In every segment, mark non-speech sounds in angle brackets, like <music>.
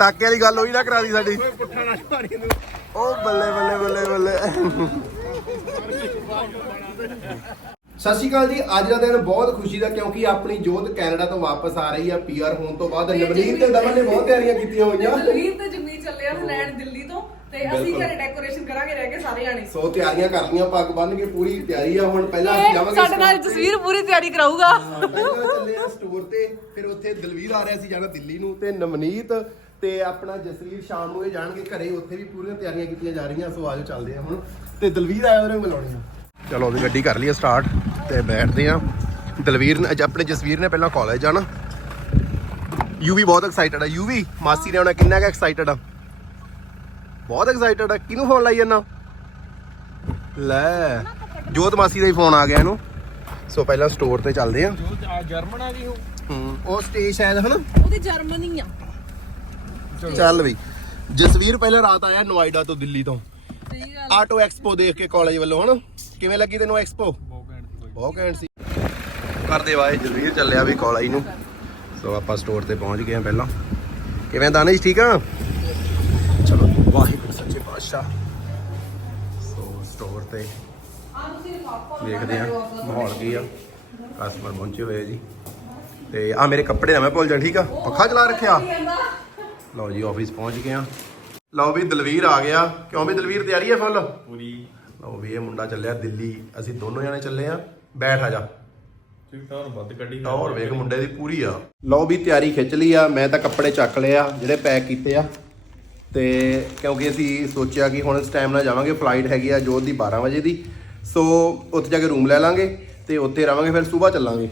ਪਟਾਕੇ ਵਾਲੀ ਗੱਲ ਹੋਈ ਨਾ ਕਰਾ ਦੀ ਸਾਡੀ। ਪੁੱਠਾ ਨਾ ਮਾਰੀ ਨੂੰ ਉਹ ਬੱਲੇ ਬੱਲੇ ਬੱਲੇ ਬੱਲੇ। ਸਤਿ ਸ਼੍ਰੀ ਅਕਾਲ ਜੀ ਅੱਜ ਦਾ ਦਿਨ ਬਹੁਤ ਖੁਸ਼ੀ ਦਾ ਕਿਉਂਕਿ ਆਪਣੀ ਜੋਤ ਕੈਨੇਡਾ ਤੋਂ ਵਾਪਸ ਆ ਰਹੀ ਆ ਪੀਆਰ ਹੋਣ ਤੋਂ ਬਾਅਦ। ਨਵਨੀਤ ਤੇ ਦਮਨ ਨੇ ਬਹੁਤ ਤਿਆਰੀਆਂ ਕੀਤੀਆਂ ਹੋਈਆਂ। ਦਲਵੀਰ ਤੇ ਜਮੀ ਚੱਲੇ ਆ ਲੈਣ ਦਿੱਲੀ ਤੋਂ ਤੇ ਅਸੀਂ। ਘਰੇ ਡੈਕੋਰੇਸ਼ਨ ਕਰਾਂਗੇ ਰਹਿ ਕੇ ਸਾਰੇ ਜਾਣੇ। ਸੋ ਤਿਆਰੀਆਂ ਕਰ ਲਈਆਂ ਪੱਗ ਬੰਨ ਕੇ ਪੂਰੀ ਤਿਆਰੀ ਆ। ਹੁਣ ਪਹਿਲਾਂ ਅਸੀਂ ਜਾਵਾਂਗੇ ਸਾਡੇ ਨਾਲ store ਤੇ। ਜਸਵੀਰ ਪੂਰੀ ਤਿਆਰੀ ਕਰਾਊਗਾ। ਪਹਿਲਾਂ ਚੱਲੇ ਆ ਸਟੋਰ ਤੇ ਫਿਰ ਉੱਥੇ ਦਲਵੀਰ ਆ ਰਿਹਾ ਸੀ ਜਾਣਾ ਦਿੱਲੀ ਨੂੰ ਤੇ ਨਵਨੀਤ ਤੇ ਆਪਣਾ ਜਸਵੀਰ ਸ਼ਾਮ ਨੂੰ ਇਹ ਜਾਣਗੇ ਘਰੇ ਉੱਥੇ ਵੀ ਪੂਰੀਆਂ ਤਿਆਰੀਆਂ ਕੀਤੀਆਂ ਜਾ ਰਹੀਆਂ ਸੋ ਆਜੋ ਚੱਲਦੇ ਆ ਹੁਣ। ਤੇ ਦਲਵੀਰ ਆਇਆ ਉਹਨੇ ਮਿਲਾਉਣੀ ਆ। ਚਲੋ ਉਹਦੀ ਗੱਡੀ ਕਰ ਲਈਏ ਸਟਾਰਟ ਤੇ ਬੈਠਦੇ ਆ ਦਲਵੀਰ ਨੇ ਅੱਜ ਆਪਣੇ ਜਸਵੀਰ ਨੇ ਪਹਿਲਾਂ ਕਾਲਜ ਜਾਣਾ। ਯੂਵੀ ਬਹੁਤ ਐਕਸਾਈਟਡ ਆ। ਯੂਵੀ ਮਾਸੀ ਨੇ ਉਹਨਾਂ ਕਿੰਨਾ ਕੁ ਐਕਸਾਈਟਡ ਆ? ਬਹੁਤ ਐਕਸਾਈਟਡ ਆ। ਕਿਹਨੂੰ ਫੋਨ ਲਾਈ ਜਾਂਦਾ? ਲੈ ਜੋਤ ਮਾਸੀ ਦਾ ਹੀ ਫੋਨ ਆ ਗਿਆ ਇਹਨੂੰ। ਸੋ ਪਹਿਲਾਂ ਸਟੋਰ ਤੇ ਚੱਲਦੇ ਆ ਜਰਮਨ ਆ ਗਈ ਉਹ। ਹੂੰ ਉਹ ਸਟੇਜ ਸ਼ਾਇਦ ਹਨਾ ਉਹਦੀ ਜਰਮਨੀ ਆ। ਚੱਲ। ਬਈ। ਜਸਵੀਰ ਪਹਿਲਾਂ ਰਾਤ ਆਇਆ ਨੋਇਡਾ ਤੋਂ ਦਿੱਲੀ ਤੋਂ। ਸਹੀ ਗੱਲ ਆਟੋ ਐਕਸਪੋ ਦੇਖ ਕੇ ਕਾਲਜ ਵੱਲੋਂ ਹਨਾ? ਕਿਵੇਂ ਲੱਗੀ ਤੈਨੂੰ ਐਕਸਪੋ? ਬਹੁਤ ਘੈਂਟ ਸੀ ਬਹੁਤ ਘੈਂਟ ਸੀ। ਕਰਦੇ ਵਾਏ ਜਸਵੀਰ ਚੱਲਿਆ ਵੀ ਕਾਲਜ ਨੂੰ। ਸੋ ਆਪਾਂ ਸਟੋਰ ਤੇ ਪਹੁੰਚ ਗਏ ਆ ਪਹਿਲਾਂ। ਕਿਵੇਂ ਦਾਨੇਸ਼ ਠੀਕ ਆ? ਚਲੋ ਵਾਹਿਗੁਰੂ ਸੱਚੇ ਪਾਤਸ਼ਾਹ। ਸੋ ਸਟੋਰ ਤੇ ਦੇਖਦੇ ਆ ਮਾਹੌਲ ਕੀ ਆ। ਕਸਟਮਰ ਪਹੁੰਚੇ ਹੋਏ ਜੀ। ਤੇ ਆ ਮੇਰੇ ਕੱਪੜੇ ਨਾ ਮੈਂ ਭੁੱਲ ਜਾ ਠੀਕ ਆ? ਪੱਖਾ ਚਲਾ ਰੱਖਿਆ। ਲਓ ਜੀ ਆਫਿਸ ਪਹੁੰਚ ਗਏ ਆ ਲਓ ਵੀ ਦਲਵੀਰ ਆ ਗਿਆ। ਕਿਉਂ ਵੀ ਦਲਵੀਰ ਤਿਆਰੀ ਹੈ ਫੁੱਲ? ਪੂਰੀ। ਲਓ ਵੀ ਇਹ ਮੁੰਡਾ ਚੱਲਿਆ ਦਿੱਲੀ। ਅਸੀਂ ਦੋਨੋਂ ਜਣੇ ਚੱਲੇ ਆ ਬੈਠ ਆ ਜਾ। ਠੀਕ ਤਾਂ ਵੱਧ ਕੱਢੀ ਟੌਰ ਵੇਖ ਮੁੰਡੇ ਦੀ ਪੂਰੀ ਆ। ਲਓ ਵੀ ਤਿਆਰੀ ਖਿੱਚ ਲਈ ਆ। ਮੈਂ ਤਾਂ ਕੱਪੜੇ ਚੱਕ ਲਏ ਆ ਜਿਹੜੇ ਪੈਕ ਕੀਤੇ ਆ। ਤੇ ਕਿਉਂਕਿ ਅਸੀਂ ਸੋਚਿਆ ਕਿ ਹੁਣ ਇਸ ਟਾਈਮ ਨਾਲ ਜਾਵਾਂਗੇ। ਫਲਾਈਟ ਹੈਗੀ ਆ ਜੋਤ ਦੀ 12 ਵਜੇ ਦੀ। ਸੋ ਉੱਥੇ ਜਾ ਕੇ ਰੂਮ ਲੈ ਲਾਂਗੇ ਤੇ ਉੱਥੇ ਰਵਾਂਗੇ ਫਿਰ ਸਵੇਰ ਚੱਲਾਂਗੇ।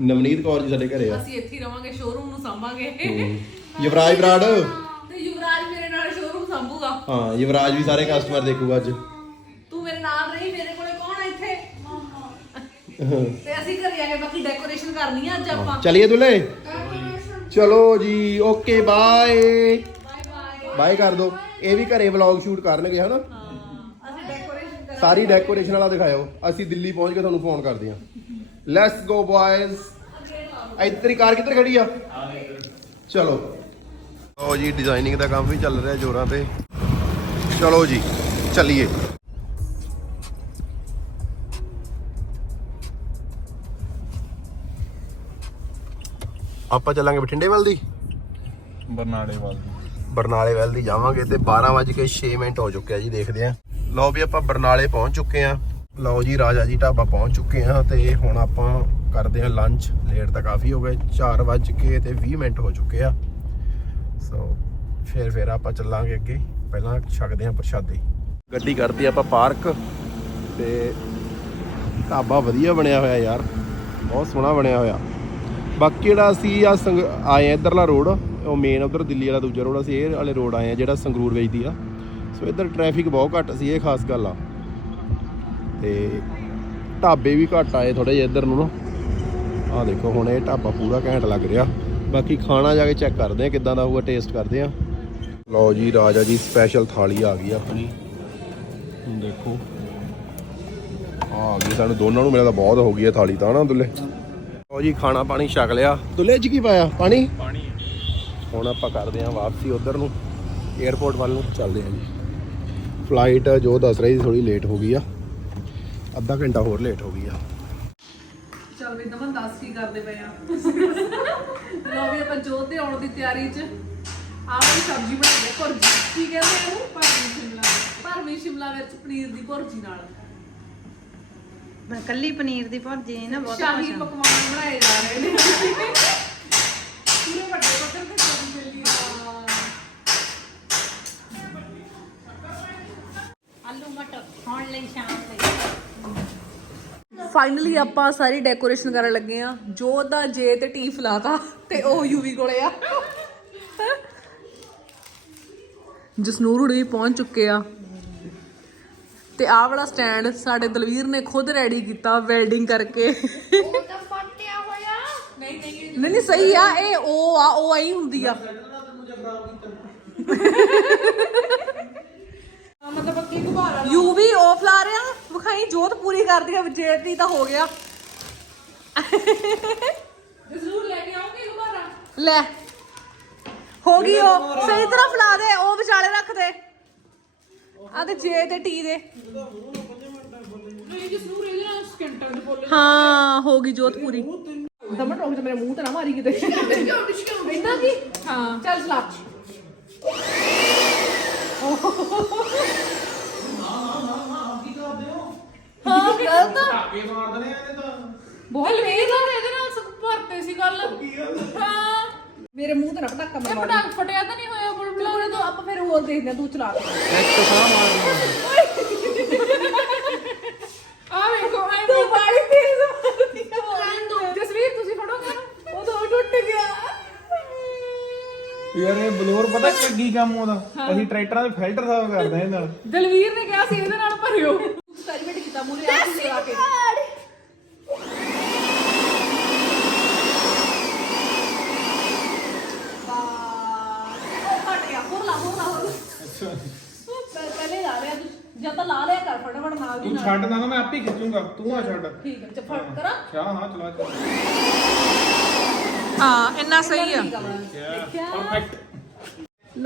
ਨਵਨੀਤ ਕੌਰ ਜੀ ਸਾਡੇ ਘਰੇ ਆ। ਅਸੀਂ ਇੱਥੇ ਹੀ ਰਵਾਂਗੇ ਸ਼ੋਰੂਮ ਨੂੰ ਸੰਭਾਂਗੇ। ਯੁਵਰਾਜ ਬਰਾੜ। ਤੇ ਯੁਵਰਾਜ ਮੇਰੇ ਨਾਲ ਸ਼ੋਰੂਮ ਸੰਭੂਗਾ। ਹਾਂ ਯੁਵਰਾਜ ਵੀ ਸਾਰੇ ਕਸਟਮਰ ਦੇਖੂਗਾ ਅੱਜ। ਤੂੰ ਮੇਰੇ ਨਾਲ ਰਹੀ ਮੇਰੇ ਕੋਲੇ ਕੌਣ ਆ ਇੱਥੇ? ਤੇ ਅਸੀਂ ਘਰੇ ਆ ਕੇ ਬਾਕੀ ਡੈਕੋਰੇਸ਼ਨ ਕਰਨੀ ਆ ਅੱਜ ਆਪਾਂ। ਚਲਿਏ ਦੁਲੇ? ਚਲੋ ਜੀ okay bye bye bye bye ਕਰ ਦੋ। ਇਹ ਵੀ ਘਰੇ ਵਲੌਗ ਸ਼ੂਟ ਕਰਨਗੇ ਹਨਾ? ਅਸੀਂ ਡੈਕੋਰੇਸ਼ਨ ਕਰ ਸਾਰੀ ਡੈਕੋਰੇਸ਼ਨ ਵਾਲਾ ਦਿਖਾਇਓ। ਅਸੀਂ ਦਿੱਲੀ ਪਹੁੰਚ ਕੇ ਤੁਹਾਨੂੰ ਫੋਨ ਕਰਦੇ ਹਾਂ। ਲੈਟਸ ਗੋ ਬॉयਜ਼ ਇੱਧਰ ਕਾਰ ਕਿੱਧਰ ਖੜੀ ਆ? ਚਲੋ। ਓ ਜੀ ਡਿਜ਼ਾਈਨਿੰਗ ਦਾ ਕੰਮ ਵੀ ਚੱਲ ਰਿਹਾ ਜੋਰਾਂ ਤੇ। ਚਲੋ ਜੀ ਚੱਲੀਏ। ਆਪਾਂ ਚੱਲਾਂਗੇ ਬਠਿੰਡੇ ਵੱਲ ਦੀ? ਬਰਨਾਲੇ ਵੱਲ ਬਰਨਾਲੇ ਵੱਲ ਦੀ ਜਾਵਾਂਗੇ ਤੇ 12:06 ਮਿੰਟ ਹੋ ਚੁੱਕੇ ਆ ਜੀ ਦੇਖਦੇ ਆ ਲਓ ਵੀ ਆਪਾਂ ਬਰਨਾਲੇ ਪਹੁੰਚ ਚੁੱਕੇ ਆ ਲਓ ਜੀ ਰਾਜਾ ਜੀ ਢਾਬਾ ਪਹੁੰਚ ਚੁੱਕੇ ਆ ਤੇ ਹੁਣ ਆਪਾਂ ਕਰਦੇ ਆ ਲੰਚ ਲੇਟ ਤਾਂ ਕਾਫੀ ਹੋ ਗਏ 4 ਕੇ ਤੇ 20 ਮਿੰਟ ਹੋ ਚੁੱਕੇ ਆ। ਸੋ ਫਿਰ ਫਿਰ ਆਪਾਂ ਚੱਲਾਂਗੇ ਅੱਗੇ। ਪਹਿਲਾਂ ਛਕਦੇ ਆ ਪ੍ਰਸ਼ਾਦੇ। ਗੱਡੀ ਕਰਦੀ ਆਪਾਂ ਪਾਰਕ ਤੇ ਢਾਬਾ ਵਧੀਆ ਬਣਿਆ ਹੋਇਆ ਯਾਰ। ਬਹੁਤ ਸੋਹਣਾ ਬਣਿਆ ਹੋਇਆ। ਬਾਕੀ ਜਿਹੜਾ ਅਸੀਂ ਆ ਸੰਗ ਆਏ ਆ ਇਧਰਲਾ ਰੋਡ, ਉਹ ਮੇਨ ਉਧਰ ਦਿੱਲੀ ਵਾਲਾ ਦੂਜਾ ਰੋਡ, ਅਸੀਂ ਇਹ ਵਾਲੇ ਰੋਡ ਆਏ ਆ ਜਿਹੜਾ ਸੰਗਰੂਰ ਵੇਚਦੀ ਆ। ਸੋ ਇੱਧਰ ਟ੍ਰੈਫਿਕ ਬਹੁਤ ਘੱਟ ਸੀ, ਇਹ ਖਾਸ ਗੱਲ ਆ। ਤੇ ਢਾਬੇ ਵੀ ਘੱਟ ਆਏ ਥੋੜੇ ਜਿਹਾ ਇੱਧਰ ਨੂੰ। ਨਾ ਆ ਦੇਖੋ, ਹੁਣ ਇਹ ਢਾਬਾ ਪੂਰਾ ਘੈਂਟ ਲੱਗ ਰਿਹਾ। ਬਾਕੀ ਖਾਣਾ ਜਾ ਕੇ ਚੈੱਕ ਕਰਦੇ ਆ ਕਿੱਦਾਂ ਦਾ ਹੋਊਗਾ ਟੇਸਟ ਕਰਦੇ ਆ ਲਓ ਜੀ ਰਾਜਾ ਜੀ ਸਪੈਸ਼ਲ ਥਾਲੀ ਆ ਗਈ ਆਪਣੀ। ਦੇਖੋ। ਆ ਗਈ ਸਾਨੂੰ ਦੋਨਾਂ ਨੂੰ ਮਿਲਦਾ ਬਹੁਤ ਹੋ ਗਈ ਹੈ ਥਾਲੀ ਤਾਂ ਨਾ ਦੁੱਲੇ। ਲਓ ਜੀ ਖਾਣਾ ਪਾਣੀ ਛਕ ਲਿਆ। ਦੁੱਲੇ ਚ ਕੀ ਪਾਇਆ? ਪਾਣੀ? ਪਾਣੀ। ਹੁਣ ਆਪਾਂ ਕਰਦੇ ਹਾਂ ਵਾਪਸੀ ਉਧਰ ਨੂੰ 에어ਪੋਰਟ ਵੱਲ ਨੂੰ ਚੱਲਦੇ ਹਾਂ ਜੀ। ਫਲਾਈਟ ਜੋ ਦੱਸ ਰਹੀ ਸੀ ਥੋੜੀ ਲੇਟ ਹੋ ਗਈ ਆ। ਅੱਧਾ ਘੰਟਾ ਹੋਰ ਲੇਟ ਹੋ ਗਈ ਆ। ਚੱਲ ਵੀ ਦਮਨ ਦੱਸ ਕੀ ਕਰਦੇ ਪਏ ਆ। ਲੋ ਵੀ ਆਪਾਂ ਜੋਤ ਦੇ ਆਉਣ ਦੀ ਤਿਆਰੀ 'ਚ। ਆਹ ਵਾਲੀ ਸਬਜ਼ੀ ਬਣਾਈ ਹੈ ਭੁਰਜੀ। ਕੀ ਕਹਿੰਦੇ ਇਹਨੂੰ ਭਰਵੀਂ ਸ਼ਿਮਲਾ ਭਰਵੀਂ ਸ਼ਿਮਲਾ ਵਿੱਚ ਪਨੀਰ ਦੀ ਭੁਰਜੀ ਨਾਲ। ਮੈਂ ਕੱਲੀ ਪਨੀਰ ਦੀ ਭੁਰਜੀ ਨਾ ਬਹੁਤ ਸ਼ਾਹੀ ਪਕਵਾਨ ਬਣਾਏ ਜਾ ਰਹੇ ਨੇ। ਫਾਈਨਲੀ ਆਪਾਂ ਸਾਰੀ ਡੈਕੋਰੇਸ਼ਨ ਕਰਨ ਲੱਗੇ ਆ ਜੋ ਦਾ ਜੇ ਤੇ ਟੀ ਫਲਾਤਾ ਤੇ ਉਹ ਯੂਵੀ ਕੋਲੇ ਆ। ਜਸਨੂਰ ਹੁਣੀ ਵੀ ਪਹੁੰਚ ਚੁੱਕੇ ਆ। ਤੇ ਆਹ ਵਾਲਾ ਸਟੈਂਡ ਸਾਡੇ ਦਲਵੀਰ ਨੇ ਖੁਦ ਰੈਡੀ ਕੀਤਾ ਵੈਲਡਿੰਗ ਕਰਕੇ। ਨਹੀਂ ਨਹੀਂ ਸਹੀ ਆ ਇਹ ਉਹ ਆ ਉਹ ਆਈ ਹੁੰਦੀ ਆ। <laughs> ਮਤਲਬ ਕੀ ਗੁਬਾਰਾ ਯੂਵੀ ਆਫ ਲਾ ਰਿਆ ਵਿਖਾਈ ਜੋਤ ਪੂਰੀ ਕਰਦੀ ਆ ਵਿਜੇਤੀ ਤਾਂ ਹੋ ਗਿਆ। ਜ਼ਰੂਰ ਲੈ ਕੇ ਆਉਂਗੇ ਗੁਬਾਰਾ ਲੈ। ਹੋ ਗਈ ਉਹ। ਸਹੀ ਤਰ੍ਹਾਂ ਫਲਾ ਦੇ ਉਹ ਵਿਚਾਲੇ ਰੱਖ ਦੇ। ਆ ਤੇ ਜੇ ਤੇ ਟੀ ਦੇ। ਹਾਂ ਹੋ ਗਈ ਜੋਤ ਪੂਰੀ। ਦਮਨ ਰੋਕ ਜਾ ਮੇਰੇ ਮੂੰਹ ਤੇ ਨਾ ਮਾਰੀ ਕਿਤੇ। <laughs> ਇਦਾਂ ਕੀ? ਹਾਂ। ਚੱਲ ਚਲਾ ਹਾਂ ਗਲਤ ਤਾਂ। ਬਹੁਤ ਵੇਰ ਨਾਲ ਇਹਦੇ ਨਾਲ ਸਭ ਭਰਤੇ ਸੀ ਗੱਲ। ਹਾਂ। ਮੇਰੇ ਮੂੰਹ ਤੇ ਨਾ ਪਟਾਕਾ ਮਾਰ। ਪਟਾਕ ਫਟਿਆ ਤਾਂ ਨਹੀਂ ਹੋਇਆ ਬੁਲਬੁਲਾ ਉਹਨੇ ਤਾਂ ਆਪਾਂ ਫਿਰ ਹੋਰ ਦੇਖਦੇ ਆ ਤੂੰ ਚਲਾ ਇੱਕ ਸਾਹ ਮਾਰ ਆ ਵੇਖੋ ਐ ਤੂੰ ਬਾੜੀ ਤੇਜ਼ ਮਾਰਦੀ ਆ ਜਸਵੀਰ ਤੁਸੀਂ ਫੜੋਗੇ ਉਹ ਤਾਂ ਟੁੱਟ ਗਿਆ ਯਾਰ ਇਹ ਬਲੋਰ ਪਤਾ ਕਿ ਕੀ ਕੰਮ ਉਹਦਾ? ਅਸੀਂ ਟਰੈਕਟਰਾਂ ਦੇ ਫਿਲਟਰ ਸਾਫ਼ ਕਰਦੇ ਹਾਂ ਨਾਲ। ਦਲਵੀਰ ਨੇ ਕਿਹਾ ਸੀ ਇਹਦੇ ਨਾਲ ਭਰਿਓ। ਐਕਸਪੈਰੀਮੈਂਟ ਕੀਤਾ ਮੂਰੇ ਆ ਕੇ। ਕੇ ਲਾ ਹੋਰ ਲਾ ਹੋਰ। ਅੱਛਾ। ਪਹਿ- ਪਹਿਲੇ ਲਾ ਲਿਆ ਤੂੰ। ਜਦ ਤਾਂ ਲਾ ਲਿਆ ਕਰ ਫਟਾਫਟ ਨਾਲ ਦੀ ਤੂੰ ਨਾਲ। ਛੱਡ ਨਾ ਨਾ ਮੈਂ ਆਪੇ ਖਿੱਚੂੰਗਾ। ਤੂੰ ਆ ਛੱਡ। ਠੀਕ ਹੈ ਚੱਲ ਫਟ ਕਰਾਂ। ਹਾਂ ਹਾਂ ਚਲਾ ਚਲਾ। ਹਾਂ ਇੰਨਾ ਸਹੀ ਆ। ਪਰਫੈਕਟ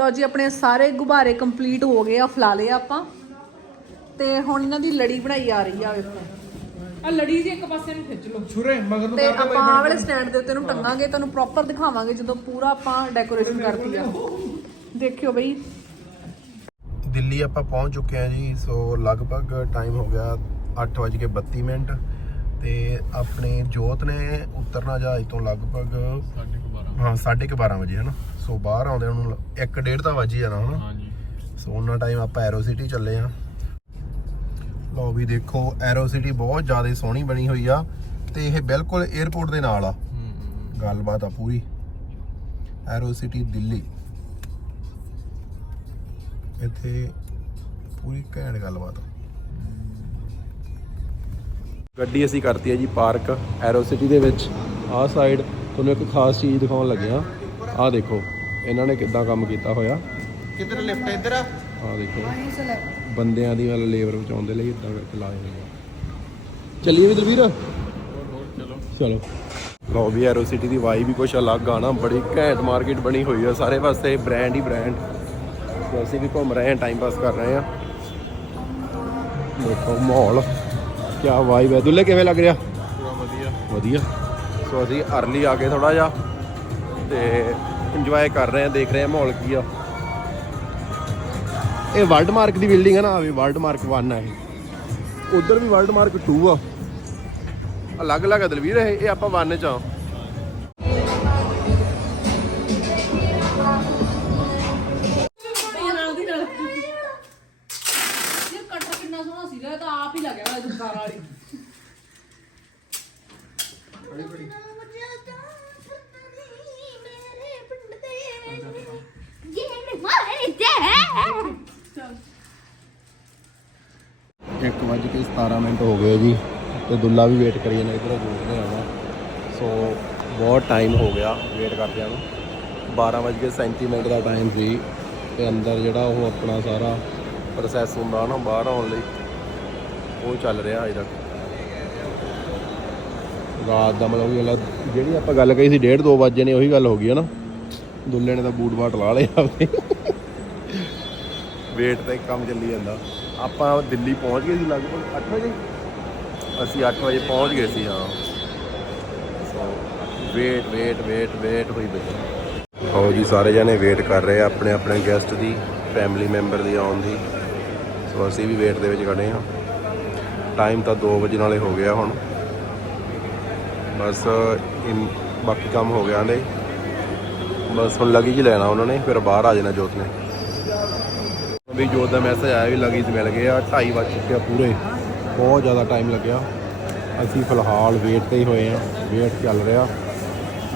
ਲੋ ਜੀ ਆਪਣੇ ਸਾਰੇ ਗੁਬਾਰੇ ਕੰਪਲੀਟ ਹੋ ਗਏ ਆ ਫਲਾ ਲਏ ਆਪਾਂ। ਤੇ ਹੁਣ ਇਹਨਾਂ ਦੀ ਲੜੀ ਬਣਾਈ ਆ ਰਹੀ ਆ ਵੇਖੋ। ਆ ਲੜੀ ਜੀ ਇੱਕ ਪਾਸੇ ਨੂੰ ਖਿੱਚ ਲਓ। ਛੁਰੇ ਮਗਰ ਨੂੰ ਤੇ ਆਪਾਂ ਆਹ ਵਾਲੇ ਸਟੈਂਡ ਦੇ ਉੱਤੇ ਨੂੰ ਟੰਗਾਂਗੇ ਤੁਹਾਨੂੰ ਪ੍ਰੋਪਰ ਦਿਖਾਵਾਂਗੇ ਜਦੋਂ ਪੂਰਾ ਆਪਾਂ ਡੈਕੋਰੇਸ਼ਨ ਕਰਤੀ ਆ। ਦੇਖਿਓ ਬਈ। ਦਿੱਲੀ ਆਪਾਂ ਪਹੁੰਚ ਚੁੱਕੇ ਹਾਂ ਜੀ ਸੋ ਲਗਭਗ ਟਾਈਮ ਹੋ ਗਿਆ 8:32 ਮਿੰਟ। ਤੇ ਆਪਣੇ ਜੋਤ ਨੇ ਉਤਰਨਾ ਜਹਾਜ਼ ਤੋਂ ਲਗਭਗ ਹਾਂ 12:30 ਵਜੇ ਹਨਾ? ਸੋ ਬਾਹਰ ਆਉਂਦੇ ਉਹਨੂੰ 1:30 ਤਾਂ ਵੱਜ ਹੀ ਜਾਣਾ ਹਨਾ। ਹਾਂਜੀ। ਸੋ ਉਹਨਾਂ ਟਾਈਮ ਆਪਾਂ ਐਰੋ ਸਿਟੀ ਚੱਲੇ ਆ। ਲਓ ਵੀ ਦੇਖੋ ਐਰੋ ਸਿਟੀ ਬਹੁਤ ਜ਼ਿਆਦਾ ਸੋਹਣੀ ਬਣੀ ਹੋਈ ਆ ਤੇ ਇਹ ਬਿਲਕੁਲ 에어ਪੋਰਟ ਦੇ ਨਾਲ ਆ। ਗੱਲਬਾਤ ਆ ਪੂਰੀ। Aero City Delhi. ਇੱਥੇ ਪੂਰੀ ਘੈਂਟ ਗੱਲਬਾਤ ਗੱਡੀ ਅਸੀਂ ਕਰਤੀ ਹੈ ਜੀ ਪਾਰਕ ਐਰੋ ਸਿਟੀ ਦੇ ਵਿੱਚ। ਆਹ ਸਾਈਡ ਤੁਹਾਨੂੰ ਇੱਕ ਖਾਸ ਚੀਜ਼ ਦਿਖਾਉਣ ਲੱਗਿਆ ਆਹ ਦੇਖੋ ਇਹਨਾਂ ਨੇ ਕਿੱਦਾਂ ਕੰਮ ਕੀਤਾ ਹੋਇਆ। ਕਿੱਧਰ ਲਿਫਟ ਇੱਧਰ? ਆ ਆਹ ਦੇਖੋ ਬੰਦਿਆਂ ਦੀ ਵਾਲਾ ਲੇਬਰ ਬਚਾਉਣ ਦੇ ਲਈ ਇਦਾਂ ਕਰਕੇ ਲਾਏ ਹੋਏ ਆ ਚੱਲੀਏ ਵੀ ਦਲਵੀਰ? ਚਲੋ। ਚਲੋ ਲੋ ਵੀ ਐਰੋ ਸਿਟੀ ਦੀ ਵਾਈ ਵੀ ਕੁਛ ਅਲੱਗ ਆ ਨਾ ਬੜੀ ਘੈਂਟ ਮਾਰਕੀਟ ਬਣੀ ਹੋਈ ਆ ਸਾਰੇ ਪਾਸੇ ਬ੍ਰਾਂਡ ਹੀ ਬ੍ਰਾਂਡ ਅਸੀਂ ਵੀ ਘੁੰਮ ਰਹੇ ਹਾਂ ਟਾਈਮ ਪਾਸ ਕਰ ਰਹੇ ਹਾਂ। ਦੇਖੋ ਮਾਹੌਲ ਕੀ ਵਾਈਬ ਹੈ। ਦੁੱਲੇ ਕਿਵੇਂ ਲੱਗ ਰਿਹਾ? ਪੂਰਾ ਵਧੀਆ। ਵਧੀਆ। ਸੋ ਅਸੀਂ ਅਰਲੀ ਆ ਕੇ ਥੋੜਾ ਜਿਹਾ। ਤੇ ਇੰਜੋਏ ਕਰ ਰਹੇ ਹਾਂ ਦੇਖ ਰਹੇ ਹਾਂ ਮਾਹੌਲ ਕੀ ਆ। ਇਹ ਵਰਲਡ ਮਾਰਕ ਦੀ ਬਿਲਡਿੰਗ ਹੈ ਨਾ ਆ ਵੀ ਵਰਲਡ ਮਾਰਕ 1 ਹੈ ਇਹ। ਉਧਰ ਵੀ ਵਰਲਡ ਮਾਰਕ 2 ਆ। ਅਲੱਗ-ਅਲੱਗ ਦਲਵੀਰ, ਇਹ ਇਹ ਆਪਾਂ 1 ਚ ਆ। ਤੇ ਦੁੱਲਾ ਵੀ ਵੇਟ ਕਰੀ ਜਾਂਦਾ ਇਧਰ ਜੋੜ ਨੇ ਆਉਣਾ ਸੋ ਬਹੁਤ ਟਾਈਮ ਹੋ ਗਿਆ ਵੇਟ ਕਰਦਿਆਂ ਨੂੰ। 12 ਵੱਜ ਕੇ 37 ਮਿੰਟ ਦਾ ਟਾਈਮ ਸੀ। ਤੇ ਅੰਦਰ ਜਿਹੜਾ ਉਹ ਆਪਣਾ ਸਾਰਾ ਪ੍ਰੋਸੈਸ ਹੁੰਦਾ ਨਾ, ਬਾਹਰ ਆਉਣ ਲਈ, ਉਹ ਚੱਲ ਰਿਹਾ ਅਜੇ ਤੱਕ। ਰਾਤ ਦਾ ਮਤਲਬ ਉਹੀ ਜਿਹੜੀ ਆਪਾਂ ਗੱਲ ਕਹੀ ਸੀ 1:30 2 ਵਜੇ ਨੇ, ਉਹੀ ਗੱਲ ਹੋ ਗਈ ਹੈ ਨਾ। ਦੁੱਲੇ ਨੇ ਤਾਂ ਬੂਟ ਬਾਟ ਲਾ ਲਿਆ ਆਪੇ ਵੇਟ ਤੇ ਕੰਮ ਚੱਲੀ ਜਾਂਦਾ। ਆਪਾਂ ਦਿੱਲੀ ਪਹੁੰਚ ਗਏ ਸੀ ਲਗਭਗ 8 ਵਜੇ। ਅਸੀਂ 8 ਵਜੇ ਪਹੁੰਚ ਗਏ ਸੀ ਹਾਂ। ਵੇਟ ਵੇਟ ਵੇਟ ਵੇਟ ਹੋਈ ਬਈ ਆਓ ਜੀ ਸਾਰੇ ਜਣੇ ਵੇਟ ਕਰ ਰਹੇ ਆ ਆਪਣੇ ਆਪਣੇ ਗੈਸਟ ਦੀ ਫੈਮਿਲੀ ਮੈਂਬਰ ਦੀ ਆਉਣ ਦੀ। ਸੋ ਅਸੀਂ ਵੀ ਵੇਟ ਦੇ ਵਿੱਚ ਖੜੇ ਹਾਂ। ਟਾਈਮ ਤਾਂ 2 ਵਜੇ ਨਾਲੇ ਹੋ ਗਿਆ ਹੁਣ। ਬਸ ਇਨ ਬਾਕੀ ਕੰਮ ਹੋ ਗਿਆ ਨੇ ਬਸ ਹੁਣ ਲਗੇਜ ਲੈਣਾ ਉਹਨਾਂ ਨੇ ਫਿਰ ਬਾਹਰ ਆ ਜਾਣਾ ਜੋਤ ਨੇ। ਵੀ ਜੋਤ ਦਾ ਮੈਸੇਜ ਆਇਆ ਵੀ ਲਗੇਜ ਮਿਲ ਗਏ ਆ 2:30 ਵੱਜ ਚੁੱਕੇ ਆ ਪੂਰੇ। ਬਹੁਤ ਜ਼ਿਆਦਾ ਟਾਈਮ ਲੱਗਿਆ। ਅਸੀਂ ਫਿਲਹਾਲ ਵੇਟ ਤੇ ਹੀ ਹੋਏ ਆ ਵੇਟ ਚੱਲ ਰਿਹਾ।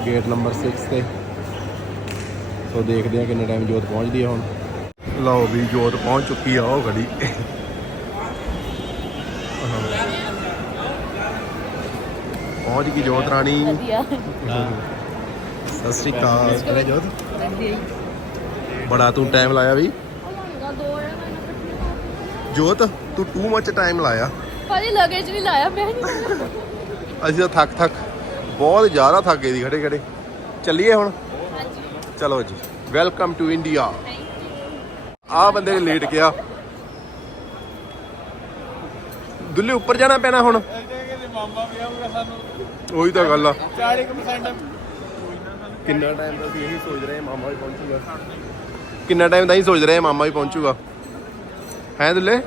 ਗੇਟ ਨੰਬਰ 6 ਤੇ। ਸੋ ਦੇਖਦੇ ਆ ਕਿੰਨੇ ਟਾਈਮ ਜੋਤ ਪਹੁੰਚਦੀ ਆ ਹੁਣ। ਲਓ ਵੀ ਜੋਤ ਪਹੁੰਚ ਚੁੱਕੀ ਆ ਉਹ ਘੜੀ। ਪਹੁੰਚ ਗਈ ਜੋਤ ਰਾਣੀ। ਸਤਿ ਸ਼੍ਰੀ ਅਕਾਲ। ਕਿਵੇਂ ਜੋਤ? ਬੜਾ ਤੂੰ ਟਾਈਮ ਲਾਇਆ ਵੀ? ਜੋਤ ਤੂੰ ਟੂ ਮੱਚ ਟਾਈਮ ਲਾਇਆ। ਭਾਜੀ ਲਗੇਜ ਵੀ ਲਾਇਆ ਮੈਂ ਨਹੀਂ ਅਸੀਂ ਤਾਂ ਥੱਕ ਥੱਕ ਬਹੁਤ ਜ਼ਿਆਦਾ ਥੱਕ ਗਏ ਦੀ ਖੜੇ ਖੜੇ। ਚੱਲੀਏ ਹੁਣ? ਚਲੋ ਜੀ ਵੈਲਕਮ ਟੂ ਇੰਡੀਆ ਆ ਬੰਦੇ ਨੇ ਲੇਟ ਗਿਆ ਦੁੱਲੇ ਉੱਪਰ ਜਾਣਾ ਪੈਣਾ ਹੁਣ। ਉਹੀ ਤਾਂ ਗੱਲ ਆ। 40% ਕਿੰਨਾ ਟਾਈਮ ਦਾ ਇਹੀ ਸੋਚ ਰਹੇ ਮਾਮਾ ਵੀ ਪਹੁੰਚੂਗਾ। ਕਿੰਨਾ ਟਾਈਮ ਦਾ ਹੀ ਸੋਚ ਰਹੇ ਮਾਮਾ ਵੀ ਪਹੁੰਚੂਗਾ। ਹੈ ਦੁੱਲੇ?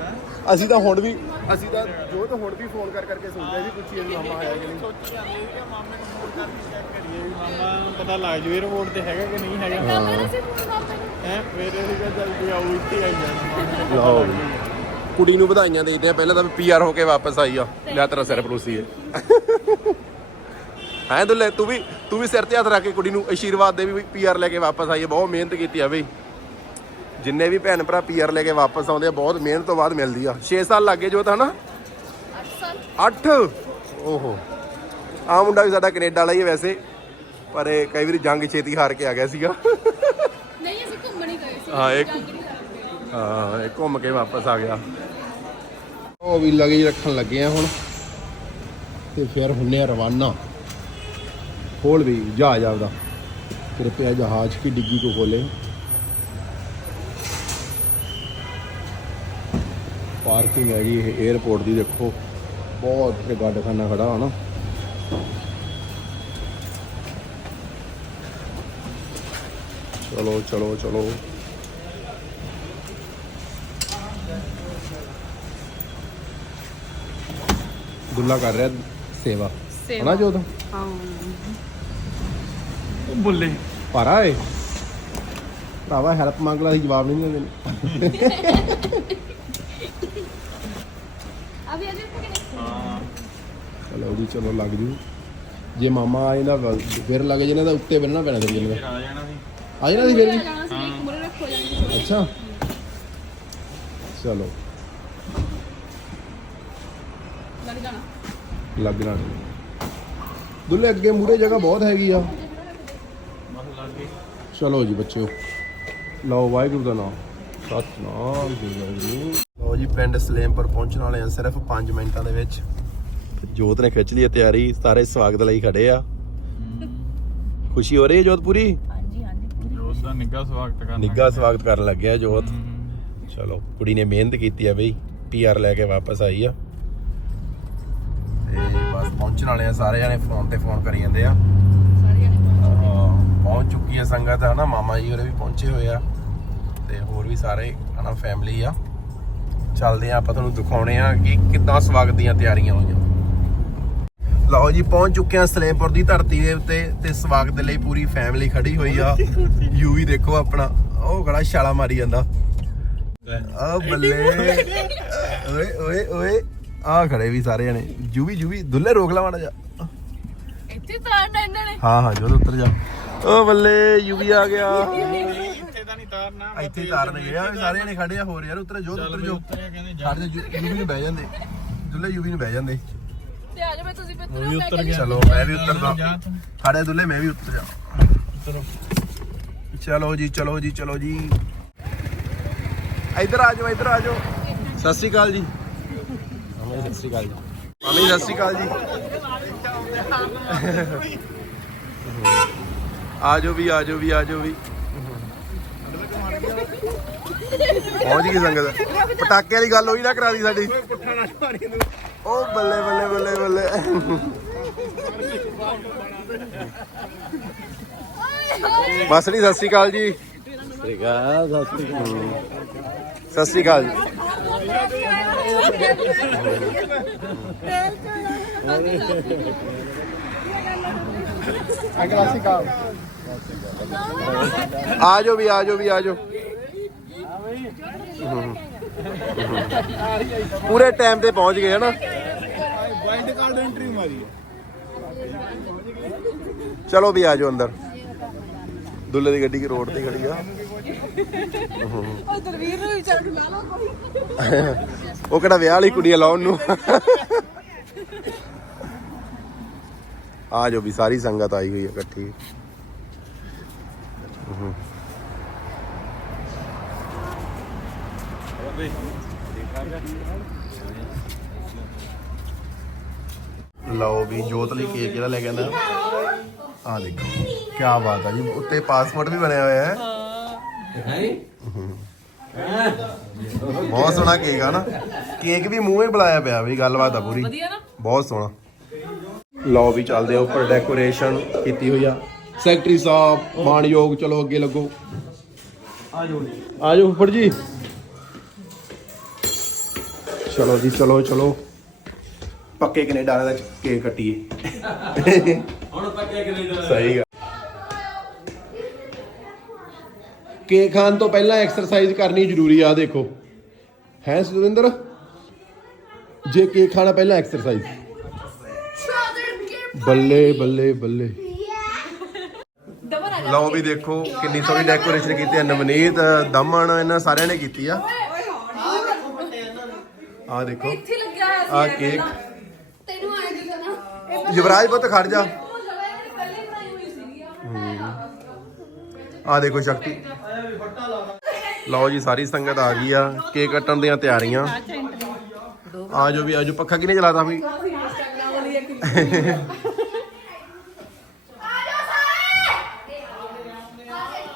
ਅਸੀਂ ਤਾਂ ਹੁਣ ਵੀ ਅਸੀਂ ਤਾਂ ਜੋ ਤਾਂ ਹੁਣ ਵੀ ਫੋਨ ਕਰ ਕਰਕੇ ਸੋਚਦੇ ਸੀ ਪੁੱਛੀਏ ਵੀ ਮਾਮਾ ਆਇਆ ਕਿ ਨਹੀਂ। ਸੋਚੀ ਜਾਂਦੇ ਸੀ ਕਿ ਮਾਮੇ ਨੂੰ ਫੋਨ ਕਰਕੇ ਚੈੱਕ ਕਰੀਏ ਵੀ ਮਾਮਾ ਨੂੰ ਪਤਾ ਲੱਗ ਜੂ 에어ਪੋਰਟ ਤੇ ਹੈਗਾ ਕਿ ਨਹੀਂ ਹੈਗਾ। ਹੈ ਫਿਰ ਅਸੀਂ ਕਿਹਾ ਚੱਲ ਕੋਈ ਆਊ ਇੱਥੇ ਆਈ ਜਾਣਾ ਲਓ। ਕੁੜੀ ਨੂੰ ਵਧਾਈਆਂ ਦੇਦੇ ਆ ਪਹਿਲਾਂ ਤਾਂ ਪੀਆਰ ਹੋ ਕੇ ਵਾਪਸ ਆਈ ਆ ਲੈ ਤੇਰਾ ਸਿਰ ਪਰੋਸੀ ਹੈ। <laughs> ਹੈ ਦੁੱਲੇ ਤੂੰ ਵੀ ਤੂੰ ਵੀ ਸਿਰ ਤੇ ਹੱਥ ਰੱਖ ਕੇ ਕੁੜੀ ਨੂੰ ਅਸ਼ੀਰਵਾਦ ਦੇ ਵੀ ਪੀਆਰ ਲੈ ਕੇ ਵਾਪਸ ਆਈ ਹੈ ਬਹੁਤ ਮਿਹਨਤ ਕੀਤੀ ਆ ਬਈ। ਜਿੰਨੇ ਵੀ ਭੈਣ ਭਰਾ ਪੀਆਰ ਲੈ ਕੇ ਵਾਪਸ ਆਉਂਦੇ ਆ ਬਹੁਤ ਮਿਹਨਤ ਤੋਂ ਬਾਅਦ ਮਿਲਦੀ ਆ। 6 ਸਾਲ ਲੱਗੇ ਜੋ ਤਾਂ ਹਨਾ? 8 ਓਹੋ। ਆ ਮੁੰਡਾ ਵੀ ਸਾਡਾ ਕੈਨੇਡਾ ਵਾਲਾ ਹੀ ਹੈ ਵੈਸੇ ਪਰ ਇਹ ਕਈ ਵਾਰੀ ਜੰਗ ਛੇਤੀ ਹਾਰ ਕੇ ਆ ਗਿਆ ਸੀਗਾ। ਨਹੀਂ ਅਸੀਂ ਘੁੰਮਣ ਹੀ ਗਏ ਸੀ। ਹਾਂ ਇੱਕ ਹਾਂ ਇਹ ਘੁੰਮ ਕੇ ਵਾਪਸ ਆ ਗਿਆ। ਉਹ ਵੀ ਲਗੇਜ ਰੱਖਣ ਲੱਗੇ ਆ ਹੁਣ। ਤੇ ਫਿਰ ਹੁੰਨੇ ਆ ਰਵਾਨਾ। ਖੋਲ ਵੀ ਜਹਾਜ਼ ਆਪਦਾ। ਕਿਰਪਿਆ ਜਹਾਜ਼ ਕੀ ਡਿੱਗੀ ਕੋ ਖੋਲੇ। ਪਾਰਕਿੰਗ ਹੈਗੀ ਇਹ 에어ਪੋਰਟ ਦੀ ਦੇਖੋ। ਬਹੁਤ ਤੇ ਗੱਡਖਾਨਾ ਖੜਾ ਹਨਾ ਚਲੋ ਚਲੋ ਚਲੋ। ਦੁੱਲਾ ਕਰ ਰਿਹਾ ਸੇਵਾ। ਹਨਾ ਜੋਤ? ਹਾਂ। ਬੁੱਲੇ। ਭਾਰਾ ਏ। ਭਰਾਵਾ ਹੈਲਪ ਮੰਗ ਲਾ ਸੀ ਜਵਾਬ ਨਹੀਂ ਦਿੰਦੇ ਅਭੀ ਅਜੇ ਤੱਕ ਨਹੀਂ ਚਲੋ ਜੀ ਚਲੋ ਲੱਗ ਜੂ। ਜੇ ਮਾਮਾ ਆ ਜਾਂਦਾ ਵ- ਫਿਰ ਲੱਗ ਜੇ ਨਾ ਤਾਂ ਉੱਤੇ ਬੰਨਣਾ ਪੈਣਾ ਤੇਰੀ ਨੂੰ ਆ ਜਾਣਾ ਸੀ। ਆ ਜਾਣਾ ਸੀ ਫਿਰ ਵੀ ਜਾਣਾ ਸੀ ਇੱਕ ਮੁਰੇ ਰੱਖੋ ਜਾਂਦੀ ਅੱਛਾ। ਚਲੋ। ਲੱਗ ਜਾਣਾ। ਲੱਗਣਾ ਦੁੱਲੇ ਅੱਗੇ ਮੂਰੇ ਜਗ੍ਹਾ ਬਹੁਤ ਹੈਗੀ ਆ। ਬਸ ਲੱਗ ਗਈ। ਚਲੋ ਜੀ ਬੱਚਿਓ। ਲਓ ਵਾਹਿਗੁਰੂ ਦਾ ਨਾਮ। ਸਤਨਾਮ ਜੀ ਵਾਹਿਗੁਰੂ। ਲਓ ਜੀ ਪਿੰਡ ਸਲੇਮਪੁਰ ਪਹੁੰਚਣ ਵਾਲੇ ਆ ਸਿਰਫ 5 ਮਿੰਟਾਂ ਦੇ ਵਿੱਚ। ਜੋਤ ਨੇ ਖਿੱਚ ਲਈ ਹੈ ਤਿਆਰੀ ਸਾਰੇ ਸਵਾਗਤ ਲਈ ਖੜੇ ਆ। ਖੁਸ਼ੀ ਹੋ ਰਹੀ ਹੈ ਜੋਤ ਪੂਰੀ? ਜੋਤ ਦਾ ਨਿੱਘਾ ਸਵਾਗਤ ਕਰਨਾ ਨਿੱਘਾ ਸਵਾਗਤ ਕਰਨ ਲੱਗਿਆ ਜੋਤ। ਚਲੋ ਕੁੜੀ ਨੇ ਮਿਹਨਤ ਕੀਤੀ ਆ ਬਈ ਪੀਆਰ ਲੈ ਕੇ ਵਾਪਸ ਆਈ ਆ। ਤੇ ਬਸ ਪਹੁੰਚਣ ਵਾਲੇ ਆ ਸਾਰੇ ਜਣੇ ਫੋਨ ਤੇ ਫੋਨ ਕਰੀ ਜਾਂਦੇ ਆ। ਪਹੁੰਚ ਚੁੱਕੀ ਆ ਸੰਗਤ ਹਨਾ ਮਾਮਾ ਜੀ ਹੋਰੇ ਵੀ ਪਹੁੰਚੇ ਹੋਏ ਆ। ਤੇ ਹੋਰ ਵੀ ਸਾਰੇ ਹਨਾ ਫੈਮਿਲੀ ਆ। ਚੱਲਦੇ ਆ ਆਪਾਂ ਤੁਹਾਨੂੰ ਦਿਖਾਉਣੇ ਆ ਕਿ ਕਿੱਦਾਂ ਸਵਾਗਤ ਦੀਆਂ ਤਿਆਰੀਆਂ ਹੋਈਆਂ। ਲਓ ਜੀ ਪਹੁੰਚ ਚੁੱਕੇ ਆ ਸਲੇਮਪੁਰ ਦੀ ਧਰਤੀ ਦੇ ਉੱਤੇ ਤੇ ਸਵਾਗਤ ਦੇ ਲਈ ਪੂਰੀ ਫੈਮਿਲੀ ਖੜੀ ਹੋਈ ਆ। ਯੂ ਵੀ ਦੇਖੋ ਆਪਣਾ ਉਹ ਖੜਾ ਛਾਲਾ ਮਾਰੀ ਜਾਂਦਾ। ਆ ਬੱਲੇ। ਓਏ ਓਏ ਓਏ ਆ ਖੜੇ ਵੀ ਸਾਰੇ ਜਣੇ। ਜੂਵੀ ਜੂਵੀ ਦੁੱਲੇ ਰੋਕ ਲਾ ਮਾੜਾ ਜਾ ਇੱਥੇ ਤਾਰਨਾ ਇਹਨਾਂ ਨੇ। ਹਾਂ ਹਾਂ ਜੋਦ ਉੱਤਰ ਜਾ। ਓ ਬੱਲੇ ਯੂਵੀ ਆ ਗਿਆ। ਇੱਥੇ ਤਾਂ ਨਹੀਂ ਤਾਰਨਾ ਇੱਥੇ ਤਾਰਨ ਗਏ ਆ ਵੀ ਸਾਰੇ ਜਣੇ ਖੜੇ ਆ ਹੋਰ ਯਾਰ ਉੱਤਰ ਜੋਦ ਉੱਤਰ ਜੋ। ਕਹਿੰਦੇ ਜਾ ਯੂਵੀ ਨੂੰ ਬਹਿ ਜਾਂਦੇ। ਦੁੱਲੇ ਯੂਵੀ ਨੂੰ ਬਹਿ ਜਾਂਦੇ। ਤੇ ਆ ਤੁਸੀਂ ਫਿਰ ਉਹ ਵੀ ਉੱਤਰ ਗਿਆ। ਚਲੋ ਮੈਂ ਵੀ ਉੱਤਰਦਾ। ਖੜੇ ਦੁੱਲੇ ਮੈਂ ਵੀ ਉੱਤਰ ਜਾ ਉੱਤਰ। ਚਲੋ ਜੀ ਚਲੋ ਜੀ ਚਲੋ ਜੀ। ਇੱਧਰ ਆ ਜਾਓ ਇੱਧਰ ਆ ਜਾਓ। ਸਤਿ ਸ਼੍ਰੀ ਅਕਾਲ ਜੀ। ਮਾਮੀ ਸਤਿ ਸ਼੍ਰੀ ਅਕਾਲ ਜੀ। ਮਾਮੀ ਸਤਿ ਸ਼੍ਰੀ ਅਕਾਲ ਜੀ ਆ ਜਾਓ ਵੀ ਆ ਜਾਓ ਵੀ ਆ ਜਾਓ ਵੀ। ਪਹੁੰਚ ਗਈ ਸੰਗਤ। ਪਟਾਕੇ ਵਾਲੀ ਗੱਲ ਹੋਈ ਨਾ ਕਰਾ ਦੀ ਸਾਡੀ। ਉਹ ਬੱਲੇ ਬੱਲੇ ਬੱਲੇ ਬੱਲੇ। ਮਾਸੜੀ ਸਤਿ ਸ਼੍ਰੀ ਅਕਾਲ ਜੀ। ਸਤਿ ਸ਼੍ਰੀ ਅਕਾਲ ਸਤਿ ਸ਼੍ਰੀ ਅਕਾਲ ਜੀ। ਆ ਜਾਓ ਵੀ, ਆ ਜਾਓ ਵੀ, ਆ ਜਾਓ। ਪੂਰੇ ਟਾਈਮ ਤੇ ਪਹੁੰਚ ਗਏ, ਹਨਾ? ਕਾਰਡ ਐਂਟਰੀ ਮਾਰੀ ਚਲੋ ਵੀ ਆ ਜਾਓ ਅੰਦਰ। ਦੁੱਲੇ ਦੀ ਗੱਡੀ ਕੀ ਰੋਡ ਤੇ ਖੜੀ ਆ? ਉਹ ਦਰਵੀਰ ਨੂੰ ਵੀ ਚੱਲ ਲਾ ਲਓ ਕੋਈ। ਉਹ ਕਿਹੜਾ ਵਿਆਹ ਵਾਲੀ ਕੁੜੀ ਆ ਲਾਉਣ ਨੂੰ? ਆ ਜੋ ਵੀ ਸਾਰੀ ਸੰਗਤ ਆਈ ਹੋਈ ਹੈ ਇਕੱਠੀ। ਲਓ ਵੀ ਜੋਤ ਲਈ ਕੇਕ ਜਿਹੜਾ ਲੈ ਕੇ ਆਂਦਾ। ਆ ਦੇਖੋ ਕੀ ਬਾਤ ਆ ਜੀ ਉੱਤੇ ਪਾਸਪੋਰਟ ਵੀ ਬਣਿਆ ਹੋਇਆ ਹੈ। ਬਹੁਤ ਸੋਹਣਾ ਕੇਕ ਆ ਨਾ। ਕੇਕ ਵੀ ਮੂੰਹੇ ਬੁਲਾਇਆ ਪਿਆ ਵੀ ਗੱਲਬਾਤ ਆ ਪੂਰੀ। ਵਧੀਆ ਨਾ? ਬਹੁਤ ਸੋਹਣਾ। ਲਓ ਵੀ ਚੱਲਦੇ ਆ ਉੱਪਰ ਡੈਕੋਰੇਸ਼ਨ ਕੀਤੀ ਹੋਈ ਆ। ਸੈਕਟਰੀ ਸਾਹਿਬ ਮਾਨਯੋਗ ਚਲੋ ਅੱਗੇ ਲੱਗੋ। ਆ ਜਾਓ ਆ ਜਾਓ ਉੱਪਰ ਜੀ। ਚਲੋ ਜੀ ਚਲੋ ਚਲੋ। ਪੱਕੇ ਕੈਨੇਡਾ ਵਾਲਾ ਦਾ ਕੇਕ ਕੱਟੀਏ। ਹੁਣ ਪੱਕੇ ਕੈਨੇਡਾ ਸਹੀ ਗੱਲ। ਕੇਕ ਖਾਣ ਤੋਂ ਪਹਿਲਾਂ ਐਕਸਰਸਾਈਜ਼ ਕਰਨੀ ਜ਼ਰੂਰੀ ਆ ਦੇਖੋ। ਹੈ ਸੁਰਿੰਦਰ? ਜੇ ਕੇਕ ਖਾਣਾ ਪਹਿਲਾਂ ਐਕਸਰਸਾਈਜ਼ ਬੱਲੇ ਬੱਲੇ ਬੱਲੇ। ਲਓ ਵੀ ਦੇਖੋ ਕਿੰਨੀ ਸੋਹਣੀ ਡੈਕੋਰੇਸ਼ਨ ਕੀਤੀ ਹੈ ਨਵਨੀਤ ਦਮਨ ਇਹਨਾਂ ਸਾਰਿਆਂ ਨੇ ਕੀਤੀ ਆ। ਆ ਦੇਖੋ। ਇੱਥੇ ਲੱਗਿਆ ਹੋਇਆ ਸੀ ਆ ਕੇਕ ਪਹਿਲਾਂ। ਤੈਨੂੰ ਆਇਆ ਦੀ ਨਾ ਯੁਵਰਾਜ ਪੁੱਤ ਖੜ ਜਾ। ਆ ਦੇਖੋ ਸ਼ਕਤੀ। ਲਓ ਜੀ, ਸਾਰੀ ਸੰਗਤ ਆ ਗਈ ਆ। ਕੇਕ ਕੱਟਣ ਦੀਆਂ ਤਿਆਰੀਆਂ। ਆ ਜੋ ਵੀ ਆਜੋ ਪੱਖਾ ਕਿਨੇ ਚਲਾਤਾ ਵੀ?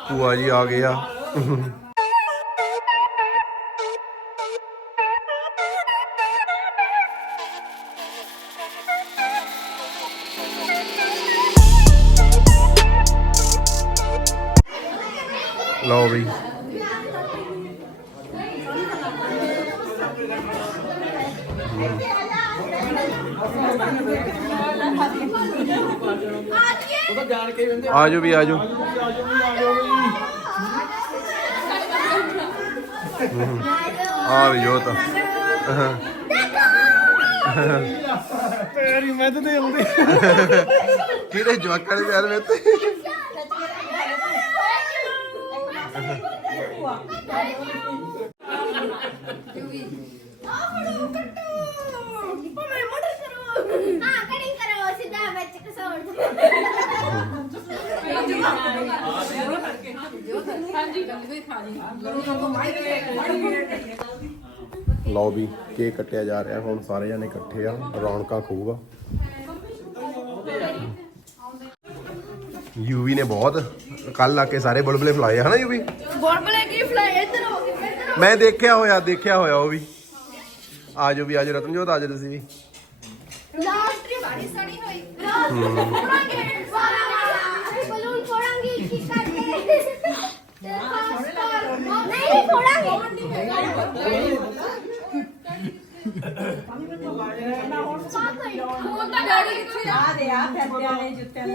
ਭੂਆ ਜੀ ਆ ਗਏ ਆ। ਲਓ ਵੀ ਆਜੋ ਵੀ ਆਜੋ। ਆ ਵੀ ਜੋ ਤਾਂ ਤੇਰੀ ਮਦਦ ਦੇ ਹੁੰਦੇ। ਕਿਹੜੇ ਜਵਾਕਾਂ ਦੇ ਪਿਆਰ ਵਿੱਚ? ਲਓ ਵੀ ਕੇਕ ਕੱਟਿਆ ਜਾ ਰਿਹਾ ਹੁਣ ਸਾਰੇ ਜਣੇ ਇਕੱਠੇ ਆ ਰੌਣਕਾਂ ਖੂਬ ਆ। ਯੂਵੀ ਨੇ ਬਹੁਤ ਕੱਲ ਆ ਕੇ ਸਾਰੇ ਬੁਲਬੁਲੇ ਫਲਾਏ ਹਨਾ ਯੂਵੀ? ਬੋਲਬਲੇ ਕੀ ਫਲਾਈ ਇੱਧਰ ਹੋ ਗਈ ਇੱਧਰ ਮੈਂ ਦੇਖਿਆ ਹੋਇਆ ਦੇਖਿਆ ਹੋਇਆ ਉਹ ਵੀ। ਆਜੋ ਵੀ ਆਜੋ ਰਤਨਜੋਤ ਆਜੋ ਤੁਸੀਂ ਵੀ। ਲਾਸਟ ਬਾੜੀ ਸੜੀ ਹੋਈ। ਫੋੜਾਂਗੇ। ਬਲੂਨ ਫੋੜਾਂਗੇ ਕੀ ਕਰਦੇ? ਨਹੀਂ ਫੋੜਾਂਗੇ। ਹੁਣ ਤਾਂ ਡੈਡੀ ਕਿੱਥੇ ਆ ਆ ਦੇ ਆ ਫਿਰਦਿਆਂ ਨੇ ਜੁੱਤਿਆਂ ਨੇ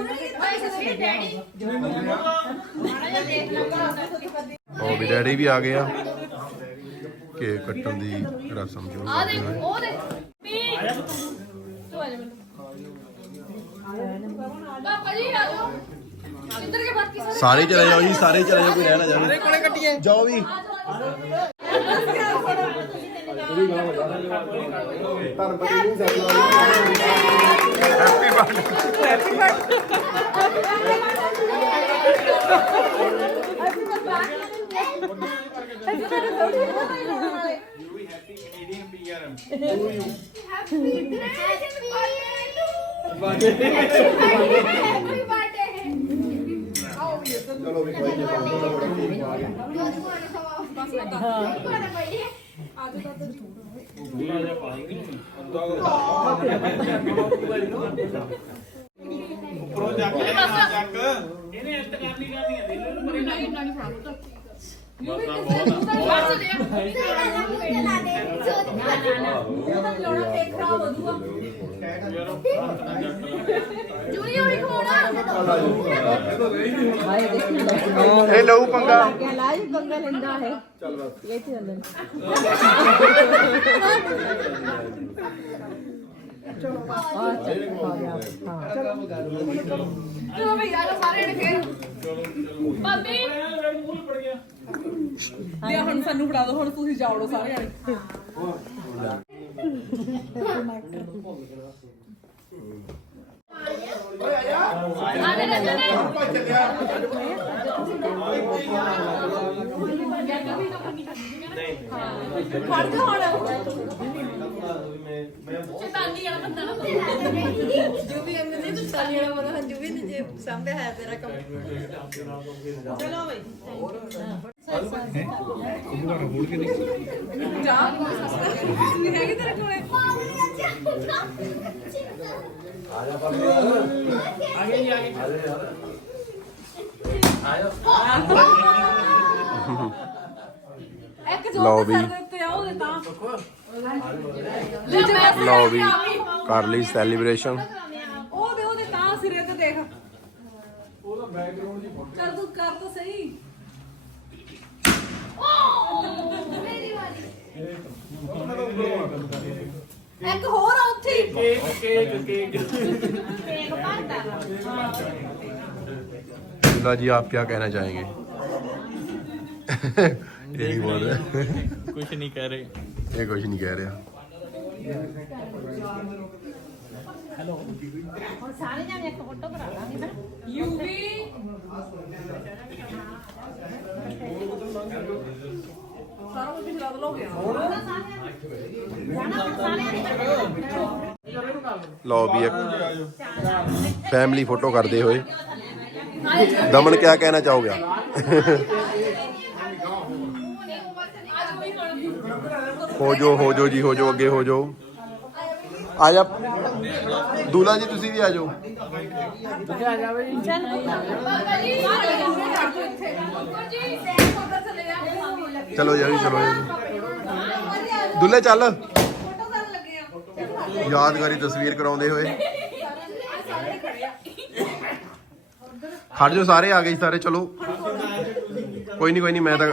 ਉਹ ਵੀ ਡੈਡੀ ਵੀ ਆ ਗਏ ਆ। ਕੇਕ ਕੱਟਣ ਦੀ ਰਸਮ ਸ਼ੁਰੂ ਆ ਕਰਦੇ ਦੇ ਹੋਏ ਉਹ ਦੇ ਪੀ ਤੂੰ ਆ ਜਾ ਮੈਨੂੰ ਪਾਪਾ ਜੀ ਆ ਜਾਓ ਇੱਧਰ ਕੇ ਬਾਕੀ ਸਾਰੇ ਸਾਰੇ ਚਲੇ ਜਾਓ ਜੀ, ਸਾਰੇ ਚਲੇ ਜਾਓ, ਕੋਈ ਰਹਿ ਨਾ ਜਾਵੇ। ਕੋਲੇ ਕੱਟੀਏ ਜਾਓ ਵੀ। ਹੈਪੀ ਬਰਥਡੇ ਹੈਪੀ ਬਰਥਡੇ ਚਲੋ ਵੀ ਕੋਈ ਨਹੀਂ ਉੱਪਰੋਂ ਚੱਕ ਲੈ ਚੱਕ ਇਹਨੇ ਇੱਜ਼ਤ ਕਰਨੀ ਕਰਨੀ ਹੈ ਦਿਲ ਨੂੰ। ਨਹੀਂ ਨਹੀਂ ਨਹੀਂ ਫੜਾ ਪੁੱਤ ਬਸ ਲਿਆ ਜੂਨੀ ਹੋਈ ਖੋਣਾ ਇਹ ਲਊ ਪੰਗਾ। ਲਾਜ ਪੰਗਾ ਲੈਂਦਾ ਹੈ ਇਹ ਤੇ ਅੰਦਰ ਚਲੋ ਭਈ ਆ ਜਾਓ ਸਾਰੇ ਨੇ ਫੇਰ ਭਾਬੀ ਲਿਆ ਹੁਣ ਸਾਨੂੰ ਫੜਾ ਦਿਓ ਹੁਣ ਤੁਸੀਂ ਜਾਵੜੋ ਸਾਰੇ ਜਾਣੇ। ਖੜ ਜਾ ਹੁਣ। ਨਾ ਜੋ ਵੀ ਅੰਦਰ ਨਹੀਂ ਤੂੰ ਸਾਲੀ ਵਾਲਾ ਬਣਾ ਜੋ ਵੀ ਜੇ ਸਾਹਮਣੇ ਹੈ ਤੇਰਾ ਕੰਮ। ਚਲੋ ਬਈ ਜਾ ਨਹੀਂ ਹੈਗੀ ਤੇਰੇ ਕੋਲੇ ਇੱਕ ਜੋ ਲਓ ਤੇ ਵੀ। ਸਰ ਦੇ ਉੱਤੇ ਆ ਉਹਦੇ ਤਾਂ। ਲਓ ਵੀ। ਕਰ ਲਈ ਸੈਲੀਬ੍ਰੇਸ਼ਨ ਉਹਦੇ ਉਹਦੇ ਤਾਂ ਸਿਰੇ ਤੇ ਦੇਖ ਉਹਦਾ ਬੈਕਗ੍ਰਾਉਂਡ ਦੀ ਫੋਟੋ ਕਰ ਤੂੰ ਕਰ ਤਾਂ ਸਹੀ ਮੇਰੀ ਵਾਰੀ ਇੱਕ ਹੋਰ ਆ ਉੱਥੇ ਹੀ। ਕੇਕ ਕੇਕ ਕੇਕ दूल्हा जी आप क्या कहना चाहेंगे यही बोल रहे हैं। ਕੁਝ ਨਹੀਂ ਕਹਿ ਰਹੇ ये कुछ नहीं कह रहा ਹੁਣ ਸਾਰੇ ਜਾਣੇ ਇੱਕ ਫੋਟੋ ਕਰਾ ਲਾਂਗੇ ਨਾ ਯੂਵੀ ਸਾਰਾ ਕੁਝ ਪਿਛਲਾ ਹੋ ਗਿਆ ਲਓ ਵੀ ਇੱਕ ਫੈਮਿਲੀ ਫੋਟੋ ਕਰਦੇ ਹੋਏ। ਦਮਨ ਕਿਆ ਕਹਿਣਾ ਚਾਹੋਗੇ? ਹੋ ਜੋ ਹੋ ਜੋ ਜੀ ਹੋ ਜੋ ਅੱਗੇ ਹੋ ਜੋ ਆ ਜਾ। ਦੂਲਾ ਜੀ, ਤੁਸੀਂ ਵੀ ਆ ਜਾਓ। ਚਲੋ ਜੀ ਚਲੋ ਜੀ। ਦੁੱਲੇ ਚੱਲ। ਯਾਦਗਾਰੀ ਤਸਵੀਰ ਕਰਾਉਂਦੇ ਹੋਏ। ਖੜ ਜਾਓ ਸਾਰੇ, ਆ ਗਏ ਸਾਰੇ, ਚਲੋ। ਕੋਈ ਨਹੀਂ ਕੋਈ ਨਹੀਂ ਮੈਂ ਤਾਂ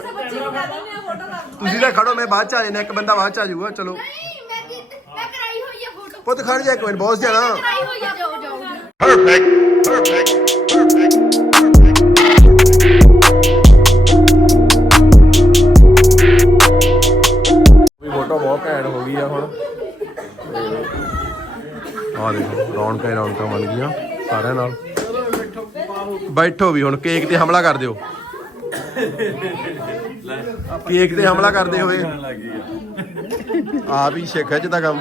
ਤੁਸੀਂ ਤਾਂ ਖੜੋ ਮੈਂ ਬਾਅਦ ਚ ਆ ਜਾਣਾ ਇੱਕ ਬੰਦਾ ਬਾਅਦ ਚ ਆ ਜਾਊਗਾ ਚਲੋ। ਨਹੀਂ ਮੈਂ ਕੀਤੀ ਮੈਂ ਕਰਾਈ ਹੋਈ ਹੈ ਫੋਟੋ ਪੁੱਤ ਖੜ ਜਾ ਇੱਕ ਮਿੰਟ ਬਹੁਤ ਜਾਣਾ ਕਰਾਈ ਹੋਈ ਹੈ ਜਾਓ ਜਾਓ ਵੀ ਫੋਟੋ ਬਹੁਤ ਘੈਂਟ ਹੋ ਗਈ ਆ ਹੁਣ। ਆ ਦੇਖੋ ਰੌਣਕਾਂ ਹੀ ਰੌਣਕਾਂ ਬਣ ਗਈਆਂ ਸਾਰਿਆਂ ਨਾਲ। ਬੈਠੋ ਵੀ ਹੁਣ ਕੇਕ ਤੇ ਹਮਲਾ ਕਰ ਦਿਓ। ਕੇਕ ਤੇ ਹਮਲਾ ਕਰਦੇ ਹੋਏ। ਆ ਵੀ ਸ਼ੇਖਾ ਚ ਤਾਂ ਕੰਮ।